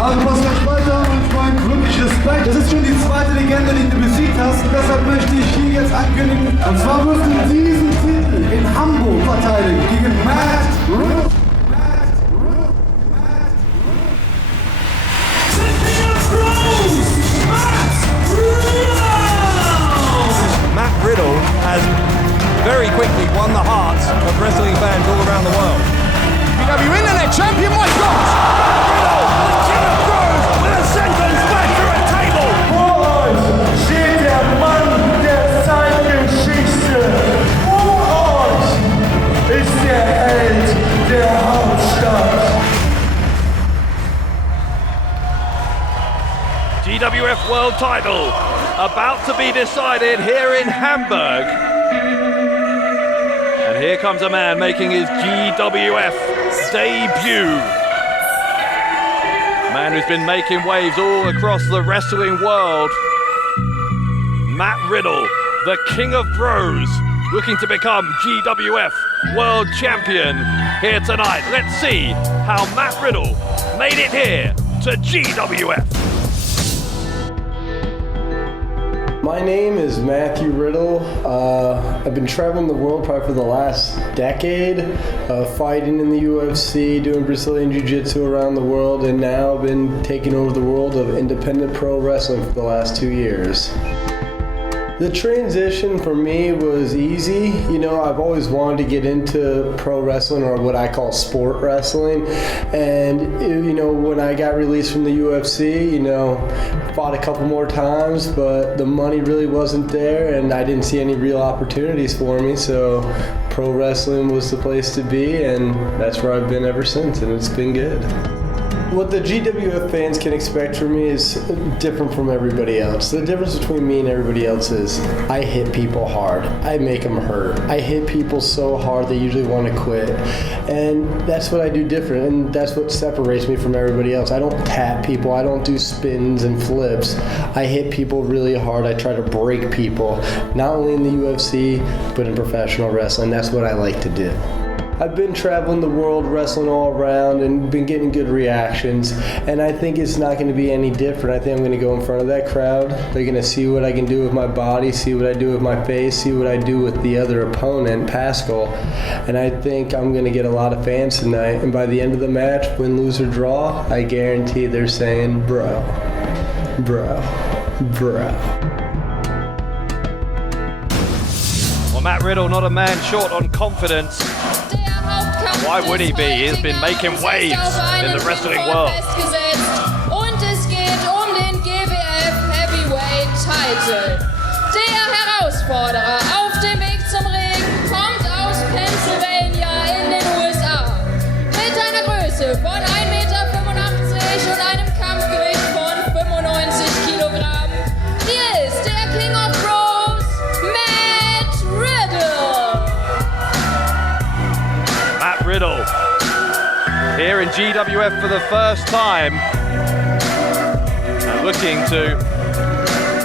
habe Pascal Spalter und ich meine wirklich Respekt. Das ist schon die zweite Legende, die du besiegt hast. Und deshalb möchte ich hier jetzt ankündigen. Und zwar wirst du diesen Titel in Hamburg verteidigen gegen Matt Riddle. Matt Riddle has very quickly won the hearts of wrestling fans all around the world. GW Internet Champion, my God! Riddle, the King of Bros, with a sentence back through a table. Vor euch steht der Mann der Zeitgeschichte. Vor euch ist der Held der Hauptstadt. GWF World title about to be decided here in Hamburg. And here comes a man making his GWF debut. Man who's been making waves all across the wrestling world. Matt Riddle, the King of Bros, looking to become GWF World Champion here tonight. Let's see how Matt Riddle made it here to GWF. My name is Matthew Riddle. I've been traveling the world probably for the last decade, fighting in the UFC, doing Brazilian Jiu-Jitsu around the world, and now I've been taking over the world of independent pro wrestling for the last 2 years. The transition for me was easy. You know, I've always wanted to get into pro wrestling, or what I call sport wrestling. And, you know, when I got released from the UFC, you know, fought a couple more times, but the money really wasn't there and I didn't see any real opportunities for me. So pro wrestling was the place to be, and that's where I've been ever since, and it's been good. What the GWF fans can expect from me is different from everybody else. The difference between me and everybody else is I hit people hard. I make them hurt. I hit people so hard they usually want to quit. And that's what I do different, and that's what separates me from everybody else. I don't tap people. I don't do spins and flips. I hit people really hard. I try to break people, not only in the UFC, but in professional wrestling. That's what I like to do. I've been traveling the world, wrestling all around, and been getting good reactions, and I think it's not going to be any different. I think I'm going to go in front of that crowd. They're going to see what I can do with my body, see what I do with my face, see what I do with the other opponent, Pascal, and I think I'm going to get a lot of fans tonight, and by the end of the match, win, lose, or draw, I guarantee they're saying, bro, bro, bro. Well, Matt Riddle, not a man short on confidence. Why would he be? He's been making waves in the wrestling world. Und es geht den GWF Heavyweight Title. Der Herausforderer auf dem Weg zum Ring kommt aus Pennsylvania in den USA. Mit einer Größe von 1,85 Meter und einem Kampfgewicht von 95 Kilogramm. Hier ist der King of Bros, Matt Riddle. Matt Riddle here in GWF for the first time, and looking to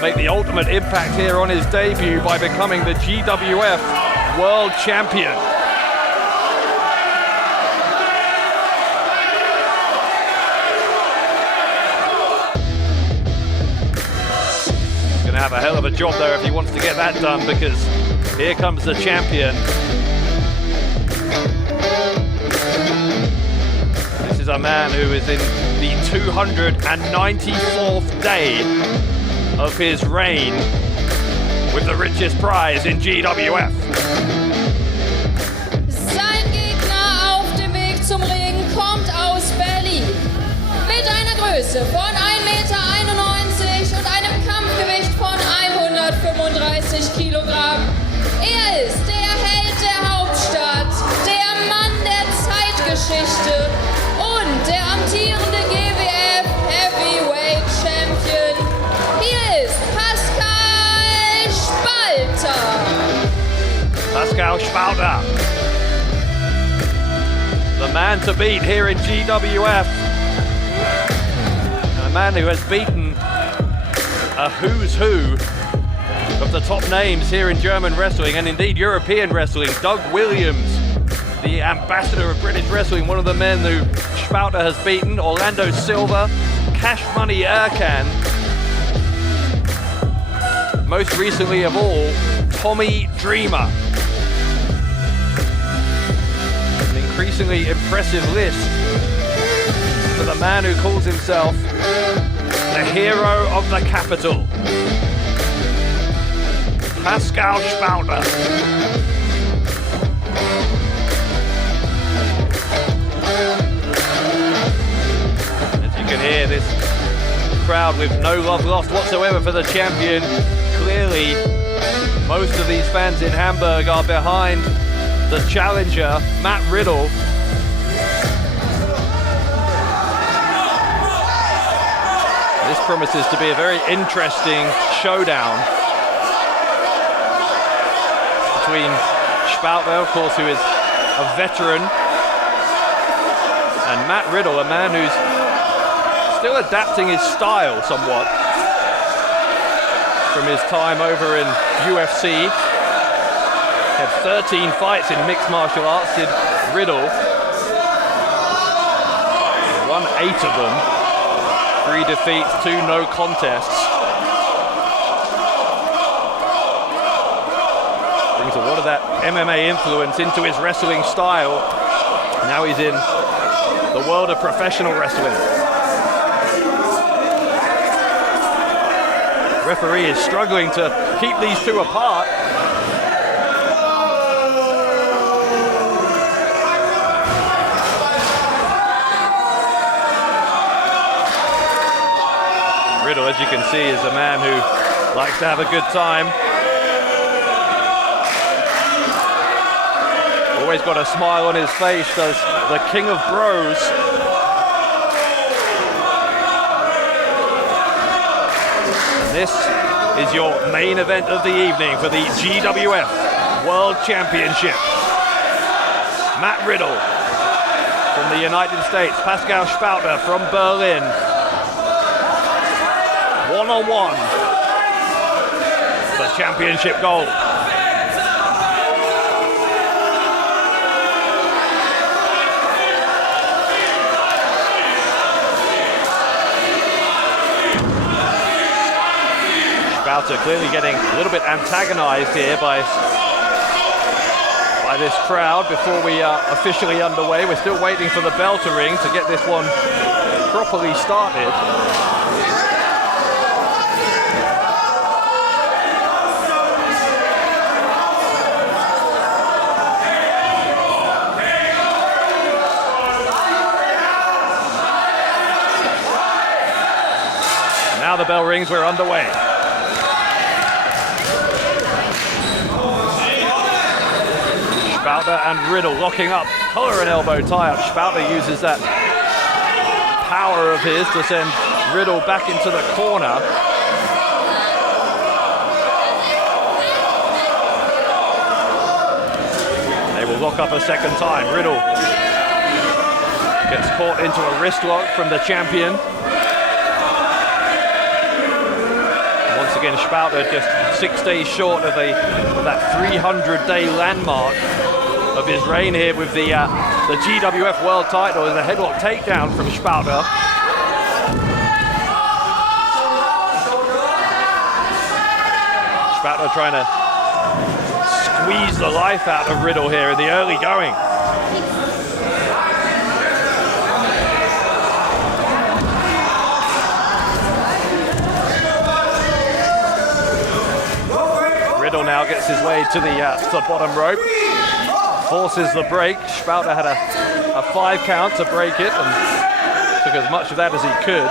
make the ultimate impact here on his debut by becoming the GWF World Champion. He's gonna have a hell of a job there if he wants to get that done, because here comes the champion. This is a man who is in the 294th day of his reign with the richest prize in GWF. Sein Gegner auf dem Weg zum Ring kommt aus Berlin. Mit einer Größe von 1,91 Meter und einem Kampfgewicht von 135 Kilogramm. Er ist der Held der Hauptstadt, der Mann der Zeitgeschichte und der amtierende GWF Heavyweight Champion. Hier ist Pascal Spalter. Pascal Spalter, the man to beat here in GWF. A man who has beaten a who's who of the top names here in German wrestling and indeed European wrestling. Doug Williams, the ambassador of British wrestling, one of the men who Spalter has beaten Orlando Silva, Cash Money Erkan, most recently of all, Tommy Dreamer. An increasingly impressive list for the man who calls himself the hero of the capital, Pascal Spalter. As you can hear, this crowd with no love lost whatsoever for the champion. Clearly, most of these fans in Hamburg are behind the challenger, Matt Riddle. This promises to be a very interesting showdown between Spalter, of course, who is a veteran, and Matt Riddle, a man who's still adapting his style somewhat from his time over in UFC. Had 13 fights in mixed martial arts, did Riddle. Won 8 of them. 3 defeats, 2 no contests. Brings a lot of that MMA influence into his wrestling style. Now he's in the world of professional wrestling. The referee is struggling to keep these two apart. Riddle, as you can see, is a man who likes to have a good time. Always got a smile on his face, does the King of Bros. And this is your main event of the evening for the GWF World Championship. Matt Riddle from the United States, Pascal Spalter from Berlin. One-on-one for championship gold. Spalter clearly getting a little bit antagonized here by this crowd before we are officially underway. We're still waiting for the bell to ring to get this one properly started. Now the bell rings, we're underway. Spalter and Riddle locking up, collar and elbow tie-up. Spalter uses that power of his to send Riddle back into the corner. They will lock up a second time. Riddle gets caught into a wrist lock from the champion. Once again, Spalter just 6 days short of that 300-day landmark of his reign here with the GWF World title and a headlock takedown from Spalter. Spalter trying to squeeze the life out of Riddle here in the early going. Riddle now gets his way to the bottom rope. Forces the break. Spalter had a 5 count to break it and took as much of that as he could.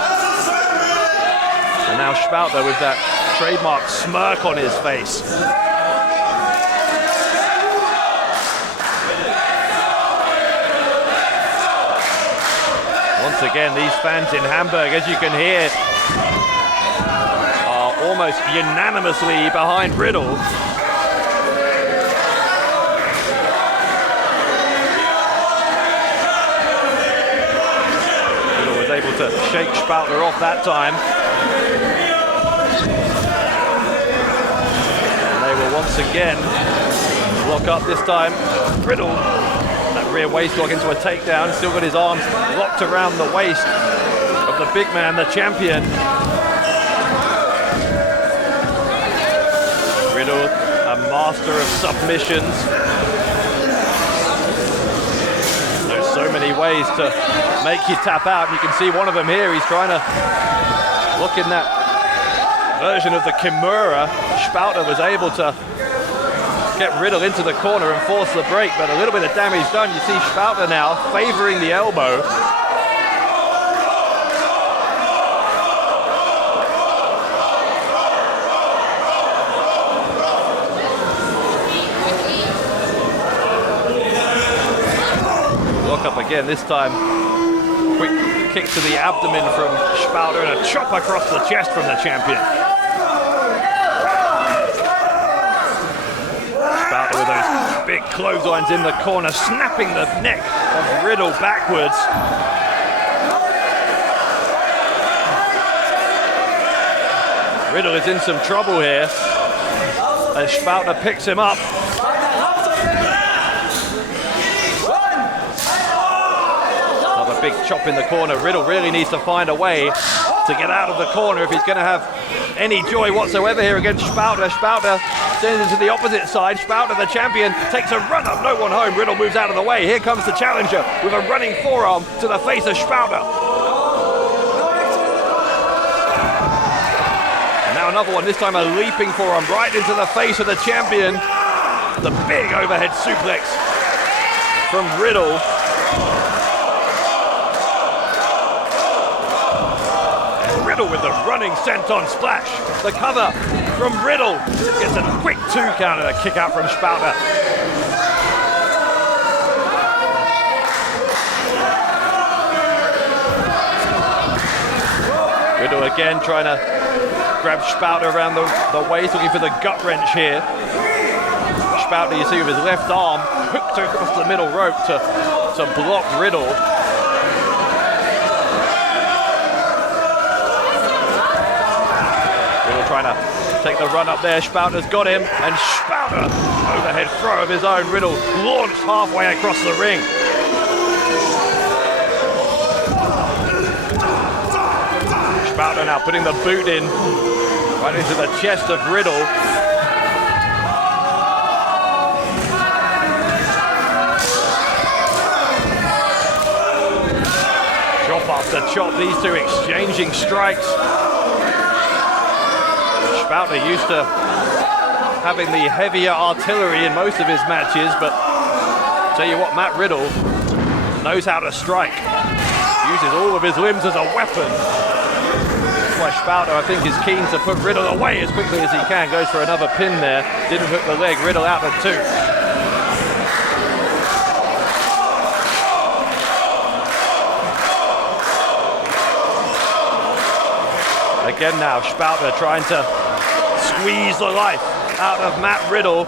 And now Spalter with that trademark smirk on his face. Once again, these fans in Hamburg, as you can hear, are almost unanimously behind Riddle. Able to shake Spalter off that time. And they will once again lock up, this time Riddle. That rear waist lock into a takedown. Still got his arms locked around the waist of the big man, the champion. Riddle, a master of submissions. There's so many ways to make you tap out. You can see one of them here. He's trying to look in that version of the Kimura. Spalter was able to get Riddle into the corner and force the break, but a little bit of damage done. You see Spalter now favoring the elbow. Lock up again, this time quick kick to the abdomen from Spalter and a chop across the chest from the champion. Spalter with those big clotheslines in the corner, snapping the neck of Riddle backwards. Riddle is in some trouble here as Spalter picks him up. Another big chop in the corner. Riddle really needs to find a way to get out of the corner if he's going to have any joy whatsoever here against Spalter. Spalter sends into the opposite side. Spalter, the champion, takes a run up, no one home. Riddle moves out of the way. Here comes the challenger with a running forearm to the face of Spalter. And now another one, this time a leaping forearm right into the face of the champion. The big overhead suplex from Riddle. Riddle with the running senton splash. The cover from Riddle gets a quick 2 count and a kick out from Spalter. Riddle again trying to grab Spalter around the waist, looking for the gut wrench here. Spalter, you see, with his left arm hooked across the middle rope to block Riddle. Trying to take the run up there. Spalter's got him, and Spalter, overhead throw of his own. Riddle launched halfway across the ring. Spalter now putting the boot in right into the chest of Riddle. Chop after chop, these two exchanging strikes. Spalter used to having the heavier artillery in most of his matches, but tell you what, Matt Riddle knows how to strike. Uses all of his limbs as a weapon. That's why Spalter, I think, is keen to put Riddle away as quickly as he can. Goes for another pin there. Didn't hook the leg. Riddle out at 2. Again now, Spalter trying to squeeze the life out of Matt Riddle.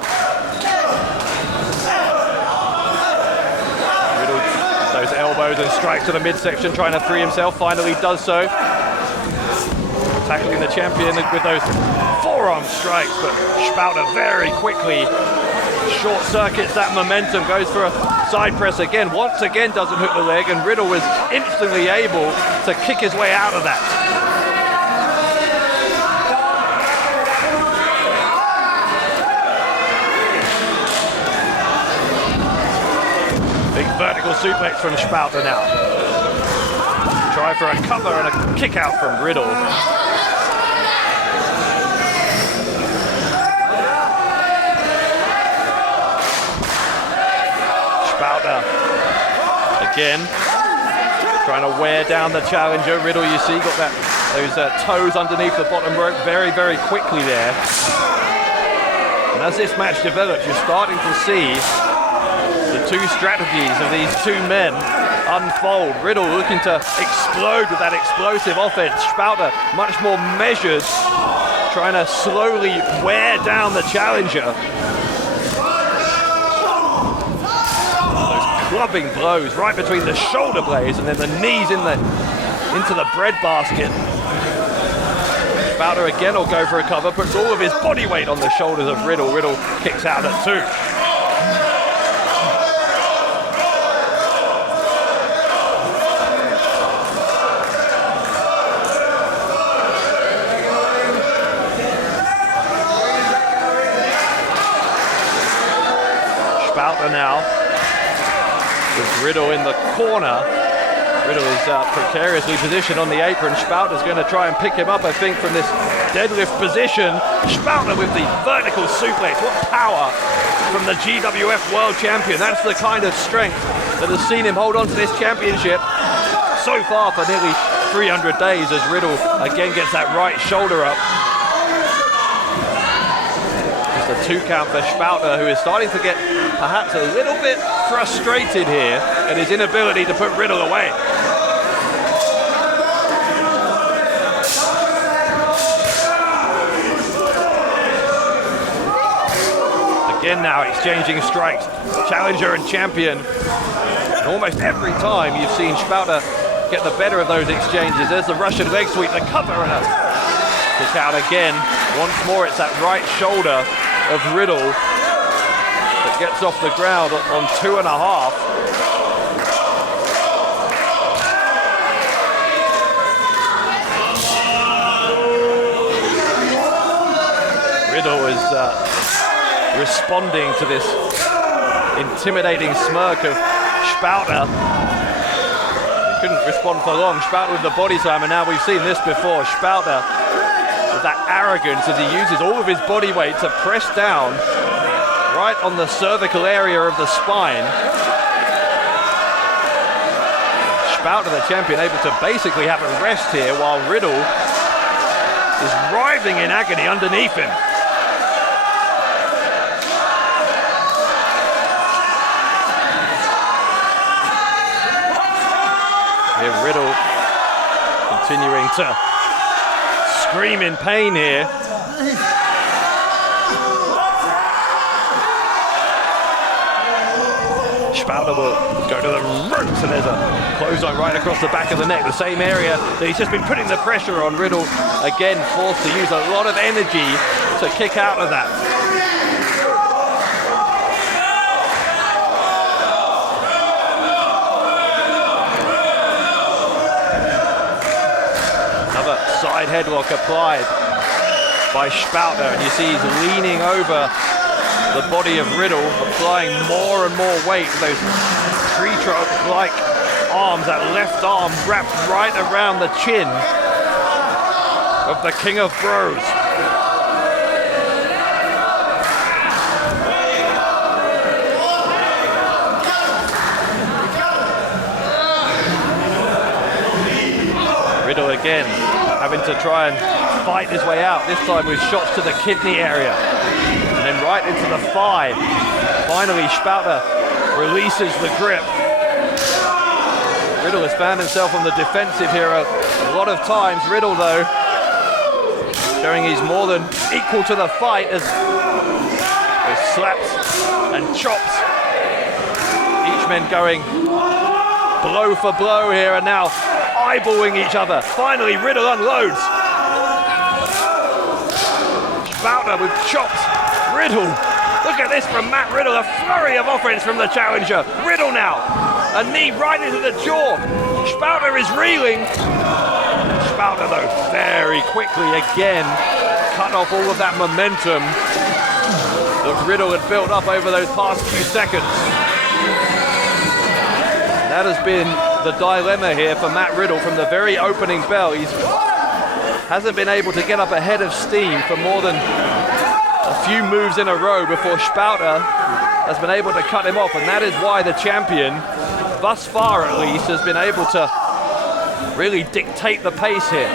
Riddle, those elbows and strikes to the midsection, trying to free himself, finally does so. Tackling the champion with those forearm strikes, but Spalter very quickly short circuits that momentum, goes for a side press again, once again doesn't hook the leg, and Riddle was instantly able to kick his way out of that. Big vertical suplex from Spalter now. Try for a cover and a kick out from Riddle. Spalter again trying to wear down the challenger. Riddle, you see, got those toes underneath the bottom rope very, very quickly there. And as this match develops, you're starting to see the two strategies of these two men unfold. Riddle looking to explode with that explosive offense. Spalter much more measured, trying to slowly wear down the challenger. Those clubbing blows right between the shoulder blades and then the knees into the breadbasket. Spalter again will go for a cover, puts all of his body weight on the shoulders of Riddle. Riddle kicks out at 2. Spalter now, with Riddle in the corner. Riddle is precariously positioned on the apron. Spalter's going to try and pick him up, I think, from this deadlift position. Spalter with the vertical suplex. What power from the GWF World Champion. That's the kind of strength that has seen him hold on to this championship so far for nearly 300 days, as Riddle again gets that right shoulder up. Just a 2 count for Spalter, who is starting to get perhaps a little bit frustrated here at his inability to put Riddle away. Again now exchanging strikes, challenger and champion. And almost every time you've seen Spalter get the better of those exchanges. There's the Russian leg sweep, the cover, and a kick out again. Once more it's that right shoulder of Riddle that gets off the ground on 2.5. Riddle is responding to this intimidating smirk of Spalter. He couldn't respond for long. Spalter with the body slam, and now we've seen this before. Spalter with that arrogance as he uses all of his body weight to press down right on the cervical area of the spine. Spalter, the champion, able to basically have a rest here while Riddle is writhing in agony underneath him. Here Riddle continuing to scream in pain here. Spalter will go to the ropes, and there's a clothesline right across the back of the neck, the same area that he's just been putting the pressure on. Riddle again forced to use a lot of energy to kick out of that. Side headlock applied by Spalter, and you see he's leaning over the body of Riddle, applying more and more weight with those tree trunk-like arms, that left arm wrapped right around the chin of the King of Bros. Riddle again having to try and fight his way out, this time with shots to the kidney area. And then right into the thigh. Finally, Spalter releases the grip. Riddle has found himself on the defensive here a lot of times. Riddle, though, showing he's more than equal to the fight as slaps and chops. Each man going blow for blow here, and now eyeballing each other. Finally, Riddle unloads. Spalter with chops. Riddle. Look at this from Matt Riddle. A flurry of offense from the challenger. Riddle now. A knee right into the jaw. Spalter is reeling. Spalter, though, very quickly again cut off all of that momentum that Riddle had built up over those past few seconds. That has been the dilemma here for Matt Riddle from the very opening bell. He hasn't been able to get up ahead of steam for more than a few moves in a row before Spalter has been able to cut him off, and that is why the champion, thus far at least, has been able to really dictate the pace here.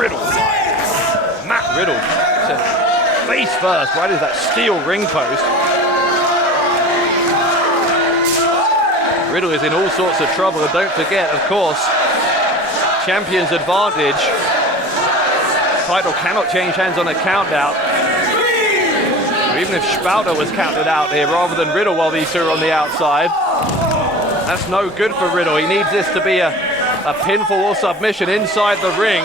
Riddle. Matt Riddle. Face first, right into that steel ring post. Riddle is in all sorts of trouble, and don't forget, of course, champion's advantage. Title cannot change hands on a count out. Even if Spalter was counted out here rather than Riddle while these two are on the outside, that's no good for Riddle. He needs this to be a pinfall or submission inside the ring.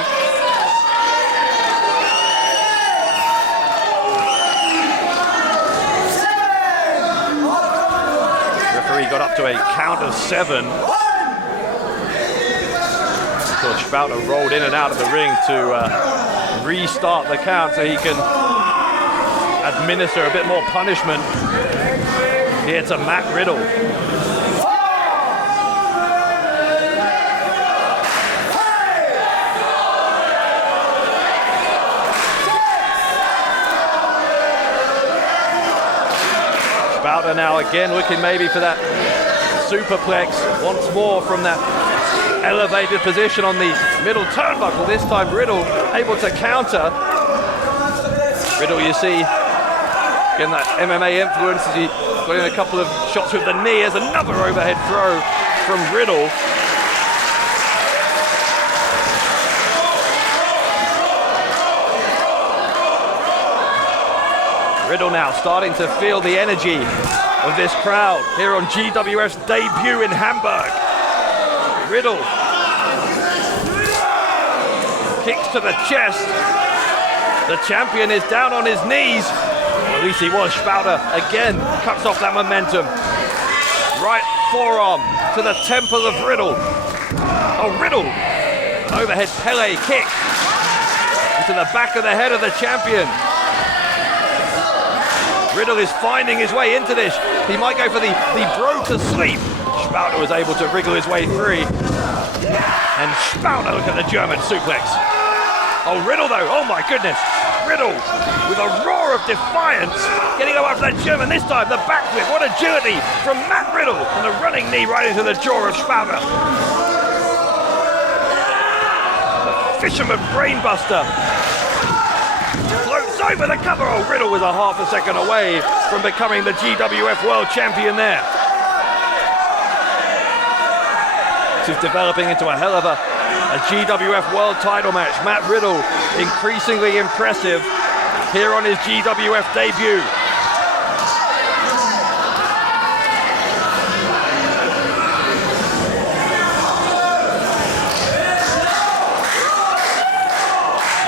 Got up to a count of 7. So Spalter rolled in and out of the ring to restart the count so he can administer a bit more punishment here to Matt Riddle. Spalter now again looking maybe for that superplex once more from that elevated position on the middle turnbuckle. This time Riddle able to counter. Riddle, you see, again that MMA influence as he got in a couple of shots with the knee. As another overhead throw from Riddle. Riddle now starting to feel the energy of this crowd here on GWF's debut in Hamburg. Riddle kicks to the chest. The champion is down on his knees. At least he was. Spalter again cuts off that momentum. Right forearm to the temple of Riddle. Oh, Riddle. Overhead Pele kick into the back of the head of the champion. Riddle is finding his way into this. He might go for the bro to sleep. Spalter was able to wriggle his way free. And Spalter, look at the German suplex. Oh, Riddle though, oh my goodness. Riddle with a roar of defiance. Getting up after that German this time, the backflip. What agility from Matt Riddle. And the running knee right into the jaw of Spalter. The fisherman brainbuster. Over the cover. Oh, Riddle was a half a second away from becoming the GWF World Champion there. This is developing into a hell of a GWF World title match. Matt Riddle increasingly impressive here on his GWF debut.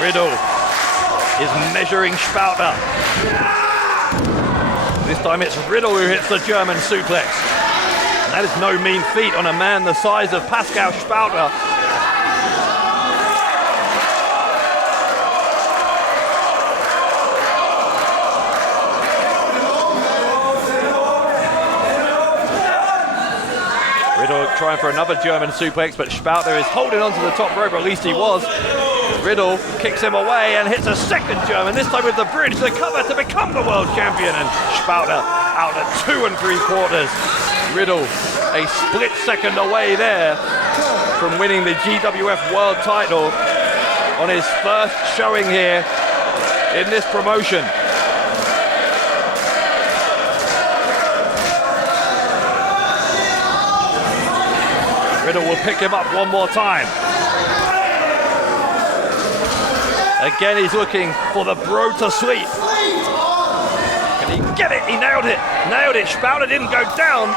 Riddle is measuring Spalter. This time it's Riddle who hits the German suplex. And that is no mean feat on a man the size of Pascal Spalter. Riddle trying for another German suplex, but Spalter is holding on to the top rope, or at least he was. Riddle kicks him away and hits a second German, this time with the bridge, the cover to become the world champion, and Spalter out at 2 3/4. Riddle a split second away there from winning the GWF World title on his first showing here in this promotion. Riddle will pick him up one more time. Again, he's looking for the bro to sleep. Can he get it? He nailed it. Nailed it. Spalter didn't go down.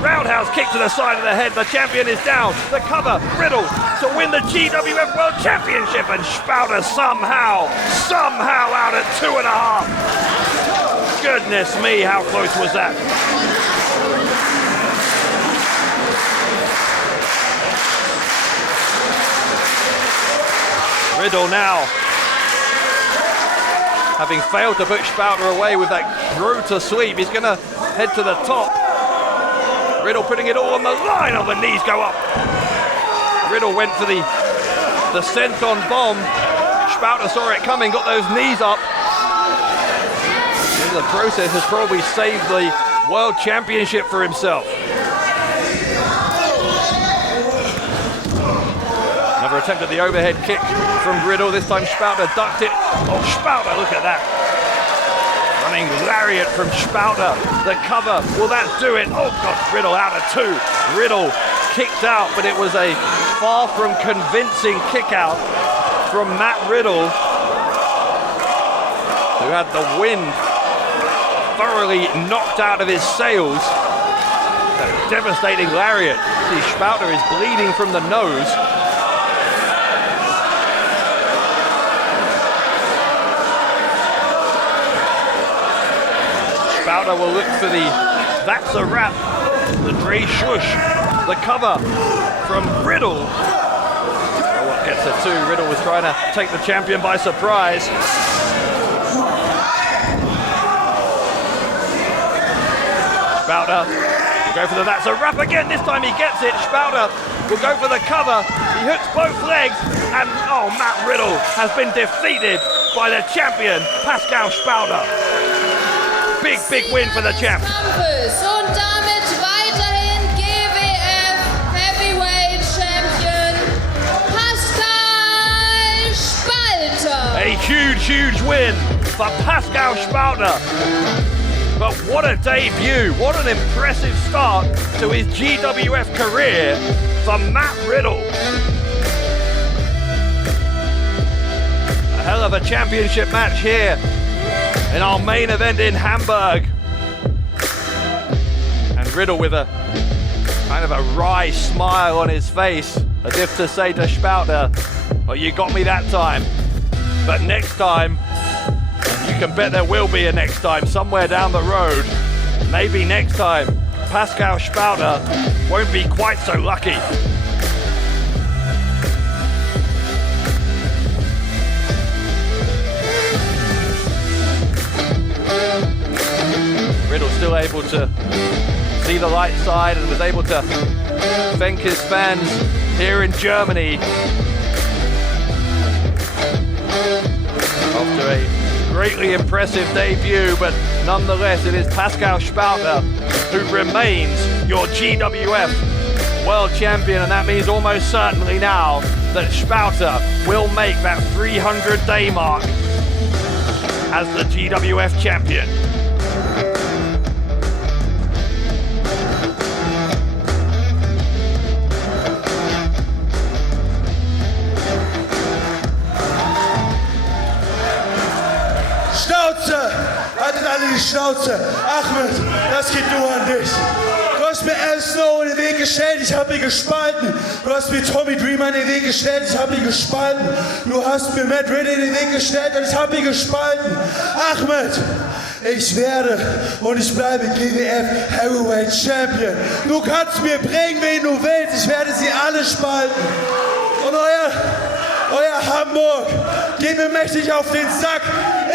Roundhouse kick to the side of the head. The champion is down. The cover. Riddle to win the GWF World Championship. And Spalter somehow out at 2.5. Goodness me, how close was that? Riddle now, having failed to put Spalter away with that bro to sleep, he's going to head to the top. Riddle putting it all on the line. Oh, the knees go up. Riddle went for the senton bomb. Spalter saw it coming, got those knees up. The process has probably saved the World Championship for himself. Another attempt at the overhead kick from Riddle. This time Spalter ducked it. Oh, Spalter, look at that. Running lariat from Spalter. The cover, will that do it? Oh God, Riddle out at 2. Riddle kicked out, but it was a far from convincing kick out from Matt Riddle, who had the wind thoroughly knocked out of his sails. A devastating lariat. See, Spalter is bleeding from the nose. Spalter will look for the that's a wrap, the Dre Shush, the cover from Riddle. What Gets a 2. Riddle was trying to take the champion by surprise. Spalter will go for the that's a wrap again. This time he gets it. Spalter will go for the cover. He hooks both legs, and Matt Riddle has been defeated by the champion, Pascal Spalter. Big win for the champ. Und damit weiterhin GWF Heavyweight Champion Pascal Spalter. A huge win for Pascal Spalter. But what a debut, what an impressive start to his GWF career for Matt Riddle. A hell of a championship match here in our main event in Hamburg. And Riddle with a kind of a wry smile on his face, as if to say to Spalter, well, you got me that time, but next time, you can bet there will be a next time somewhere down the road. Maybe next time, Pascal Spalter won't be quite so lucky. Riddle still able to see the light side and was able to thank his fans here in Germany after a greatly impressive debut, but nonetheless it is Pascal Spalter who remains your GWF World Champion, and that means almost certainly now that Spalter will make that 300-day mark as the GWF Champion. Haltet alle die Schnauze. Ahmed, das geht nur an dich. Du hast mir Al Snow in den Weg gestellt, ich habe ihn gespalten. Du hast mir Tommy Dreamer in den Weg gestellt, ich habe ihn gespalten. Du hast mir Matt Riddle in den Weg gestellt und ich habe ihn gespalten. Ahmed, ich werde und ich bleibe GWF Heavyweight Champion. Du kannst mir bringen, wen du willst, ich werde sie alle spalten. Und euer Hamburg geht mir mächtig auf den Sack.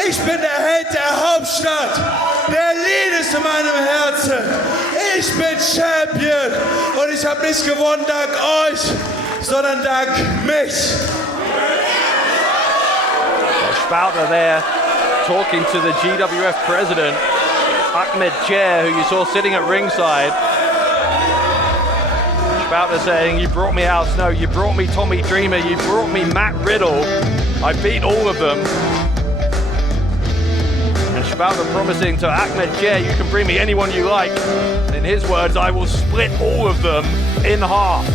Ich bin der Held der Hauptstadt. Berlin ist in meinem Herzen. Ich bin Champion. Und ich habe nicht gewonnen dank euch, sondern dank mich. Spalter there talking to the GWF president, Ahmed Chair, who you saw sitting at ringside. Spalter saying, you brought me Al Snow, you brought me Tommy Dreamer, you brought me Matt Riddle. I beat all of them. And Spalter promising to Ahmed Chair, you can bring me anyone you like. In his words, I will split all of them in half.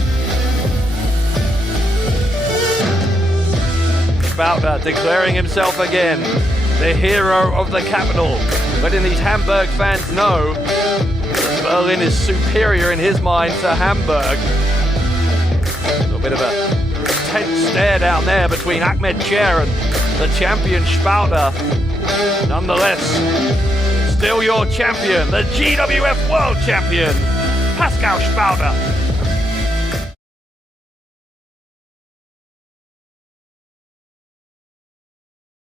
Spalter declaring himself again the hero of the capital. Letting these Hamburg fans know Berlin is superior in his mind to Hamburg. A little bit of a tense stare down there between Ahmed Chair and the champion Spalter. Nonetheless, still your champion, the GWF World Champion, Pascal Spalter.